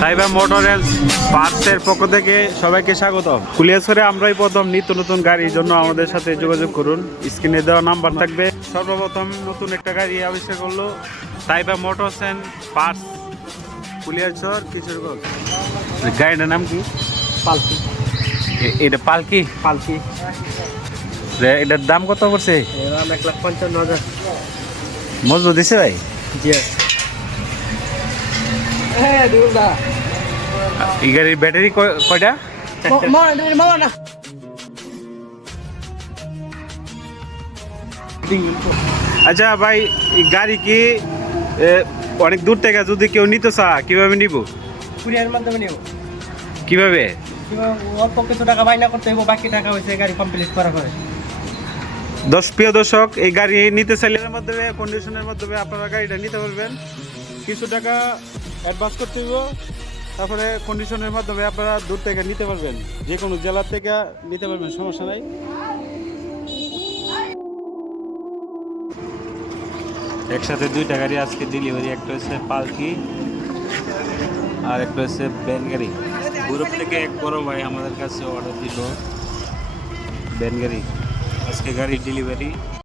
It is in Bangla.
সাইবা মোটর এন্ড পার্টসের পক্ষ থেকে সবাইকে স্বাগত। কুলিয়াছড়ে আমরাই প্রথম নিত্য নতুন গাড়ির জন্য আমাদের সাথে যোগাযোগ করুন। স্ক্রিনে দেওয়া নাম্বার থাকবে। সর্বপ্রথম নতুন একটা গাড়ি আবিষ্কার করলো Saiba motors and parts, কুলিয়াছড়, Kishoreganj. গাড়িটার নাম কি? পালকি। এটা পালকি? পালকি। এটার দাম কত পড়ছে? এর 1,55,000। মজবুত দিছে ভাই? জি। হ্যাঁ দুর্গা। এই গাড়ির ব্যাটারি কয়টা? না আচ্ছা ভাই, এই গাড়ি কি অনেক দূর থেকে যদি কেউ নিতে চায় কিভাবে নিব? কুরিয়ার মাধ্যমে নিও। কিভাবে? অল্প কিছু টাকা বাইনা করতে হবে, বাকি টাকা হয়েছে গাড়ি কমপ্লিট করা পরে। প্রিয় দর্শক, এই গাড়ি নিতে চাইলে মাধ্যমে কন্ডিশনের মাধ্যমে আপনারা গাড়িটা নিতে পারবেন। কিছু টাকা অ্যাডভান্স করতে হইব, তারপরে কন্ডিশনের মাধ্যমে আপনারা দূর থেকে নিতে পারবেন, যে কোনো জেলা থেকে নিতে পারবেন, সমস্যা নাই। একসাথে দুইটা গাড়ি আজকে ডেলিভারি, একটা হচ্ছে পালকি আর একটা হচ্ছে ভ্যান গাড়ি। ইউরোপ থেকে এক বড় ভাই আমাদের কাছে অর্ডার দিল ভ্যান গাড়ি, আজকে গাড়ি ডেলিভারি।